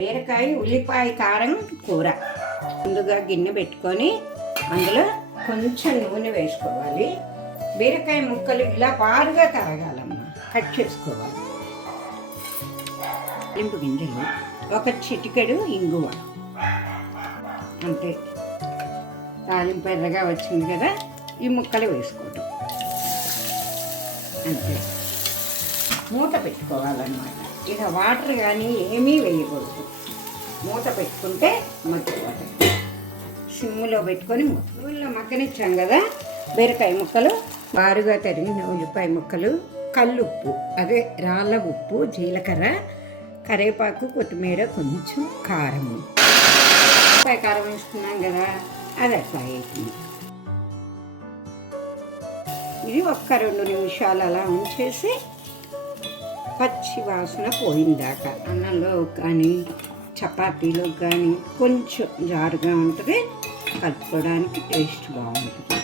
బీరకాయ ఉల్లిపాయ కారం కూర. ముందుగా గిన్నె పెట్టుకొని అందులో కొంచెం నూనె వేసుకోవాలి. బీరకాయ ముక్కలు ఇలా బారుగా తరగాలమ్మా, కట్ చేసుకోవాలి. తాలింపు గింజలు, ఒక చిటికెడు ఇంగువ, అంతే. తాలింపు ఎర్రగా వచ్చింది కదా, ఈ ముక్కలు వేసుకోవటం అంతే. మూత పెట్టుకోవాలన్నమాట. ఇక వాటర్ కానీ ఏమీ వేయకూడదు. మూత పెట్టుకుంటే మగ్గిపోతాయి. సిమ్ములో పెట్టుకొని మూతలో మగ్గనిచ్చాం కదా. బీరకాయ ముక్కలు, బారుగా తరిగిన ఉల్లిపాయ ముక్కలు, కల్లుప్పు, అదే రాళ్ళ ఉప్పు, జీలకర్ర, కరివేపాకు, కొత్తిమీర, కొంచెం కారం. ఉల్లిపాయ కారం వేసుకున్నాం కదా, అది అట్లా అవుతుంది. ఇది ఒక్క 2 నిమిషాలు అలా ఉంచేసి పచ్చి వాసన పోయిందాక అన్నంలో కానీ చపాతీలో కానీ కొంచెం జారుగా ఉంటుంది, కలుపుకోవడానికి టేస్ట్ బాగుంటుంది.